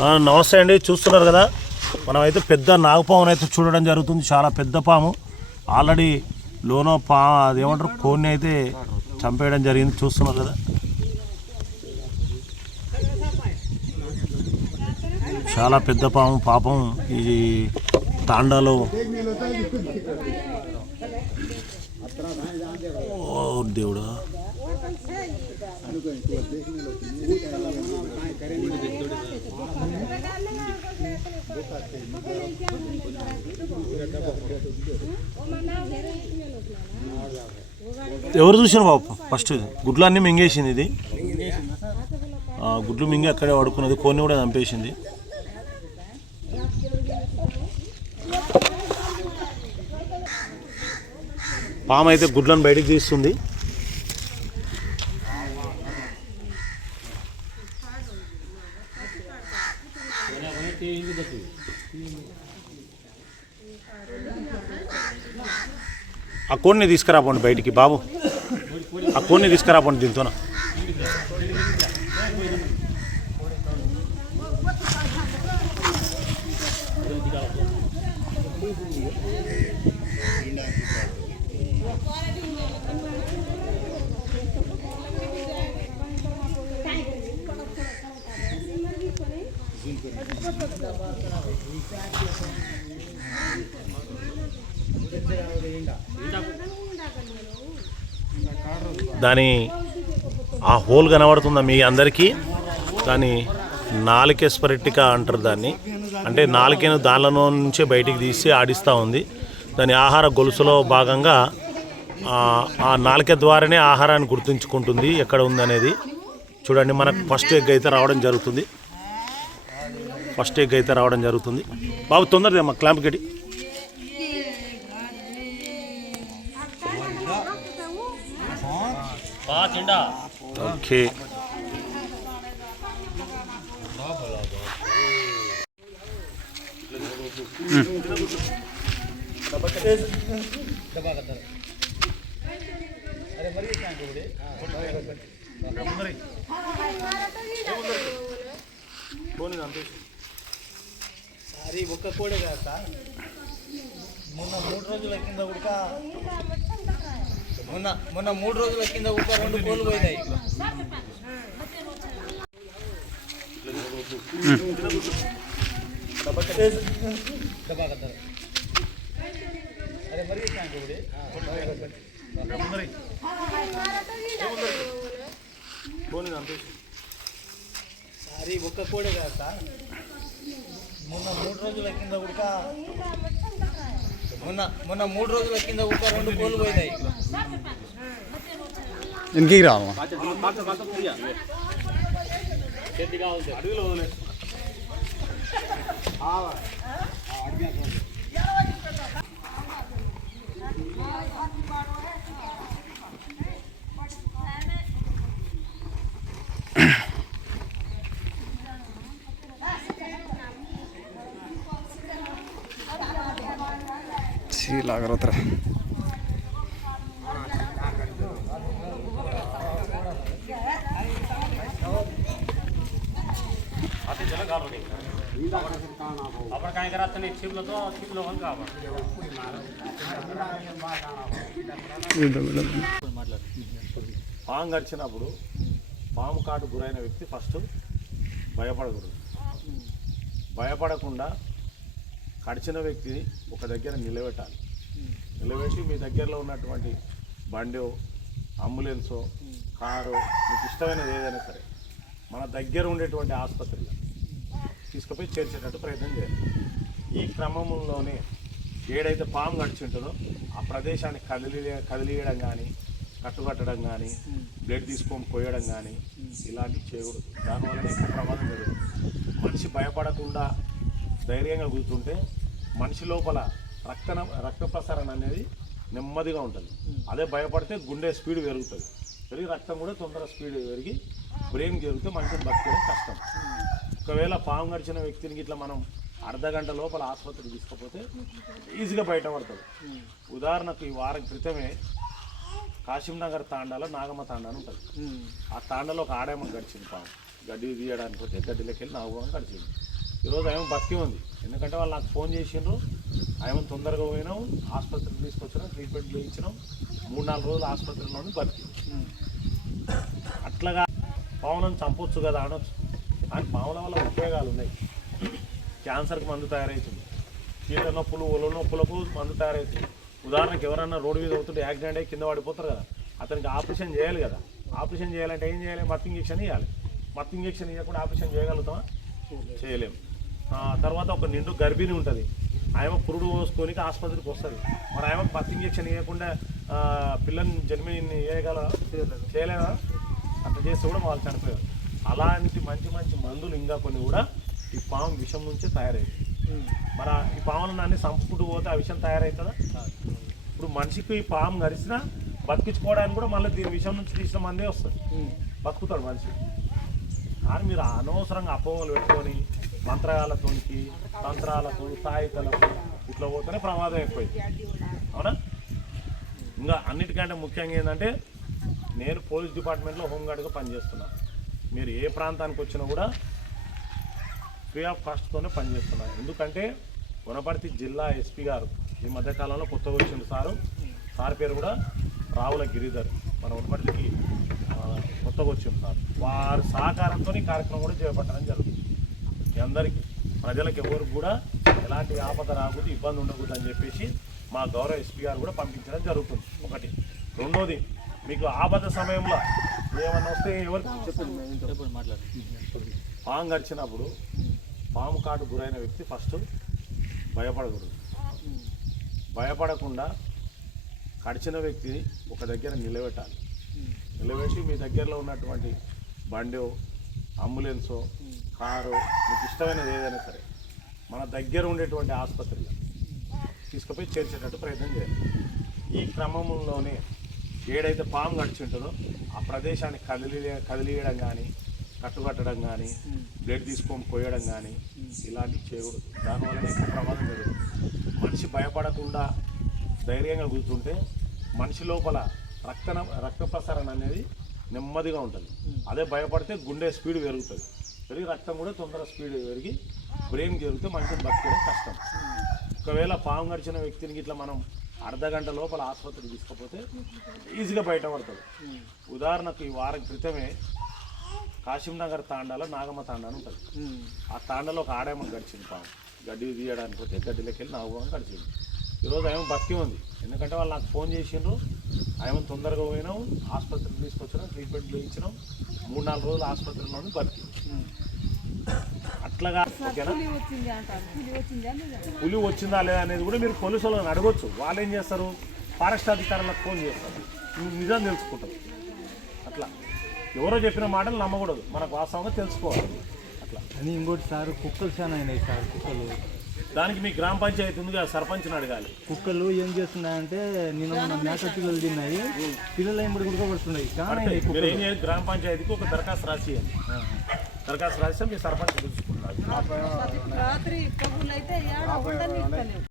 నమస్తే అండి. చూస్తున్నారు కదా? మనమైతే పెద్ద నాగపామును అయితే చూడడం జరుగుతుంది. చాలా పెద్ద పాము. ఆల్రెడీ లోన పా అదేమంటారు? కోన్ని అయితే చంపేయడం జరిగింది. చూస్తున్నారు కదా? చాలా పెద్ద పాము పాపం ఇది తాండాలో ఓ దేవుడా. ఎవరు చూసారు బాబు? ఫస్ట్ గుడ్లు అన్నీ మింగేసింది ఇది. ఆ, గుడ్లు మింగి అక్కడే పడుకున్నది కోని కూడా చంపేసింది పాము అయితే గుడ్లను బయటికి తీస్తుంది. ఆ కోడిని తీసుకురాపండి బయటికి బాబు. ఆ కోడిని తీసుకురాపండి దీంతో దాని ఆ హోల్ కనబడుతుందా మీ అందరికీ? దాని నాలుకెస్పరెట్టిక అంటారు దాన్ని. అంటే నాలుకేను దానిలో నుంచే బయటికి తీసి ఆడిస్తూ ఉంది. దాని ఆహార గొలుసులో భాగంగా ఆ, నాలుక ద్వారానే ఆహారాన్ని గుర్తుంచుకుంటుంది ఎక్కడ ఉందనేది. చూడండి మనకు ఫస్ట్ ఎగ్ అయితే రావడం జరుగుతుంది. ఫస్ట్ ఎగ్ అయితే రావడం జరుగుతుంది. బాబు తొందరదేమ్మా మా క్లాంప్ గడి ఓకే. ఒక్క కోడే కదా సార్. మొన్న మూడు రోజుల కింద ఉడక మొన్న మొన్న మూడు రోజుల కింద ఉడక రెండు కోళ్ళు పోయినాయి అరే మరి శాంతి అది ఒక్క కోడే కదా సార్ మొన్న మూడు రోజుల కింద ఉడక మొన్న మొన్న మూడు రోజుల కింద ఉడక రెండు కోళ్ళు పోయినాయి ఇంటికి రావా Sí, ಬ್ಲಾಗರ್ ಹತ್ರ పాము గడిచినప్పుడు పాము కాటు గురైన వ్యక్తి ఫస్ట్ భయపడకూడదు. భయపడకుండా కడిచిన వ్యక్తిని ఒక దగ్గర నిలబెట్టాలి. నిలబెట్టి మీ దగ్గరలో ఉన్నటువంటి బండో అంబులెన్సో కారు మీకు ఇష్టమైనది ఏదైనా సరే మన దగ్గర ఉండేటువంటి ఆసుపత్రిలో తీసుకుపోయి చేర్చేటట్టు ప్రయత్నం చేయాలి. ఈ క్రమంలోనే ఏడైతే పాము గడిచి ఉంటుందో ఆ ప్రదేశాన్ని కదిలి కదిలియడం కానీ కట్టుకట్టడం కానీ బ్లడ్ తీసుకొని పోయడం కానీ ఇలాంటివి చేయకూడదు. దానివల్ల ఎక్కువ ప్రమాదం జరుగుతుంది. మనిషి భయపడకుండా ధైర్యంగా కూర్చుంటే మనిషి లోపల రక్త రక్త ప్రసరణ అనేది నెమ్మదిగా ఉంటుంది. అదే భయపడితే గుండె స్పీడ్ పెరుగుతుంది. పెరిగి రక్తం కూడా తొందర స్పీడ్ పెరిగి బ్రెయిన్ జరిగితే మనిషిని బతికేయడం కష్టం. ఒకవేళ పాము గడిచిన వ్యక్తిని ఇట్లా మనం అర్ధ గంట లోపల ఆసుపత్రికి తీసుకపోతే ఈజీగా బయటపడతాడు ఉదాహరణకు ఈ వారం క్రితమే కాశీంనగర్ తాండాలో నాగమ్మ తాండా అని ఉంటుంది. ఆ తాండాలో ఒక ఆడేమ గడిచింది పాము. గడ్డి తీయడానికి పోతే గడ్డిలోకి వెళ్ళి నాగమ్మ గడిచింది ఈరోజు ఆమె బతికి ఉంది. ఎందుకంటే వాళ్ళు నాకు ఫోన్ చేసిండ్రు. ఆమె తొందరగా పోయినాం ఆసుపత్రికి తీసుకొచ్చినాం. ట్రీట్మెంట్ చేయించినాం. మూడు నాలుగు రోజులు ఆసుపత్రిలోనే బతికి అట్లాగా పావులను చంపొచ్చు కదా అనొచ్చు. అని పావుల వల్ల ఉపయోగాలు ఉన్నాయి. క్యాన్సర్కి మందు తయారవుతుంది కీళ్ళ నొప్పులు ఒళ్ళు నొప్పులకు మందు తయారవుతుంది ఉదాహరణకి ఎవరన్నా రోడ్డు మీద అవుతుంటే యాక్సిడెంట్ అయ్యి కింద పడిపోతారు కదా. అతనికి ఆపరేషన్ చేయాలి కదా. ఆపరేషన్ చేయాలంటే ఏం చేయాలి? మత్తు ఇంజక్షన్ ఇవ్వాలి మత్తు ఇంజక్షన్ ఇవ్వకుండా ఆపరేషన్ చేయగలుగుతామా? చేయలేము. తర్వాత ఒక నిండు గర్భిణి ఉంటుంది. ఆమె పురుడు పోసుకొని ఆసుపత్రికి వస్తుంది. మరి ఆమె మత్తు ఇంజెక్షన్ ఇవ్వకుండా ఆ, పిల్లని జన్మి వేయగల చేయలేదా? అట్లా చేస్తే కూడా వాళ్ళు చనిపోయారు. అలాంటి మంచి మంచి మందులు ఇంకా కొన్ని కూడా ఈ పాము విషం నుంచే తయారయ్యాయి. మరి ఈ పాములను అన్ని సంపుకుంటూ పోతే ఆ విషయం తయారవుతుందా? ఇప్పుడు మనిషికి ఈ పాము గరిచినా బతికించుకోవడానికి కూడా మళ్ళీ దీని విషయం నుంచి తీసిన మందే వస్తుంది. బతుకుతాడు మనిషి. కానీ మీరు అనవసరంగా అపోహలు పెట్టుకొని మంత్రాలతోనికి తంత్రాలకు సాయితలకు ఇట్లా పోతేనే ప్రమాదం ఎక్కువైంది అవునా? ఇంకా అన్నిటికంటే ముఖ్యంగా ఏంటంటే నేను పోలీస్ డిపార్ట్మెంట్లో హోంగార్డ్గా పనిచేస్తున్నాను మీరు ఏ ప్రాంతానికి వచ్చినా కూడా ఫ్రీ ఆఫ్ కాస్ట్తోనే పనిచేస్తున్నాను ఎందుకంటే వనపర్తి జిల్లా ఎస్పీ గారు ఈ మధ్యకాలంలో కొత్తగా వచ్చింది సారు. సార్ పేరు కూడా రావుల గిరిధర్. మన వనపర్తికి కొత్తగా వచ్చింది సార్. వారి సహకారంతో ఈ కార్యక్రమం కూడా చేపట్టడం జరుగుతుంది. అందరికీ ప్రజలకు ఎవరికి కూడా ఎలాంటి ఆపద రాకూడదు ఇబ్బంది ఉండకూడదు అని చెప్పేసి మా గౌరవ ఎస్పీ గారు కూడా పంపించడం జరుగుతుంది. ఒకటి. రెండోది మీకు ఆపద సమయంలో ఏమన్నా వస్తే ఎవరికి చెప్పండి. మాట్లాడు పాము గడిచినప్పుడు పాము కాటు గురైన వ్యక్తి ఫస్ట్ భయపడకూడదు. భయపడకుండా కడిచిన వ్యక్తిని ఒక దగ్గర నిలబెట్టాలి. నిలబెట్టి మీ దగ్గరలో ఉన్నటువంటి బండో అంబులెన్సో కారు మీకు ఇష్టమైనది ఏదైనా సరే మన దగ్గర ఉండేటువంటి ఆసుపత్రిలో తీసుకుపోయి చేర్చేటట్టు ప్రయత్నం చేయాలి. ఈ క్రమంలోనే ఏడైతే పాము గడిచి ఉంటుందో ఆ ప్రదేశాన్ని కదిలి కదిలియడం కానీ కట్టుకట్టడం కానీ బ్లడ్ తీసుకొని పోయడం కానీ ఇలాంటివి చేయకూడదు. దానివల్ల ఎక్కువ ప్రమాదం జరుగుతుంది. మనిషి భయపడకుండా ధైర్యంగా కూర్చుంటే మనిషి లోపల రక్త రక్త ప్రసరణ అనేది నెమ్మదిగా ఉంటుంది. అదే భయపడితే గుండె స్పీడ్ పెరుగుతుంది. పెరిగి రక్తం కూడా తొందరగా స్పీడ్ పెరిగి బ్రెయిన్ జరిగితే మనిషిని బతకడం కష్టం. ఒకవేళ పాము గడిచిన వ్యక్తిని ఇట్లా మనం అర్ధ గంట లోపల ఆసుపత్రికి తీసుకపోతే ఈజీగా బయటపడతాడు ఉదాహరణకు ఈ వారం క్రితమే కాశీంనగర్ తాండాలో నాగమ్మ తాండా అని ఉంటుంది. ఆ తాండాలో ఒక ఆడేమ గడిచింది పాము. గడ్డి తీయడానికి పోతే గడ్డిలోకి వెళ్ళి నాగమ్మ గడిచింది ఈరోజు ఆమె బతికి ఉంది. ఎందుకంటే వాళ్ళు నాకు ఫోన్ చేసిండ్రు. ఆమె తొందరగా పోయినాం ఆసుపత్రికి తీసుకొచ్చినాం. ట్రీట్మెంట్ చేయించినాం. మూడు నాలుగు రోజులు ఆసుపత్రిలోనే బతికి. అట్లాగా ఓకేనా? పులి వచ్చింది లేదా? అనేది కూడా మీరు పోలీసు వాళ్ళని అడగొచ్చు. వాళ్ళు ఏం చేస్తారు? ఫారెస్ట్ అధికారులకు ఫోన్ చేస్తారు. మీరు నిజం తెలుసుకుంటారు అట్లా. ఎవరో చెప్పిన మాటలు నమ్మకూడదు. మనకు వాస్తవంగా తెలుసుకోవాలి. అట్లా. అని ఇంకోటి సార్ కుక్కలు చాలా అయినాయి సార్ కుక్కలు. దానికి మీ గ్రామ పంచాయతీ ఉంది కదా సర్పంచ్ని అడగాలి. కుక్కలు ఏం చేస్తున్నాయంటే నేను మన మేక పిల్లలు తిన్నాయి. పిల్లలు ఏం ఉడకబడుతున్నాయి మీరు ఏం చేయాలి? గ్రామ పంచాయతీకి ఒక దరఖాస్తు రాసియండి. దరఖాస్తు రాస్తే మీ సర్పంచ్ తెలుసుకుంటారు